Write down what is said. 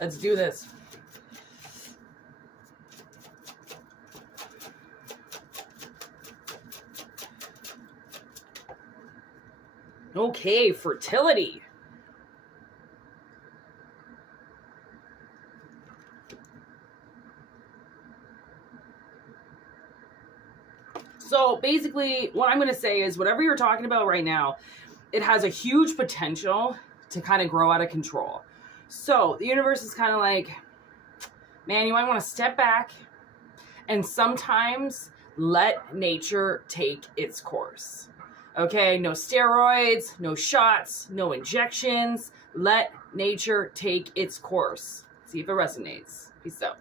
Let's do this. Okay, fertility. So basically, what I'm going to say is whatever you're talking about right now, it has a huge potential to kind of grow out of control. So the universe is kind of like, man, you might want to step back and sometimes let nature take its course. Okay, no steroids, no shots, no injections. Let nature take its course. See if it resonates. Peace out.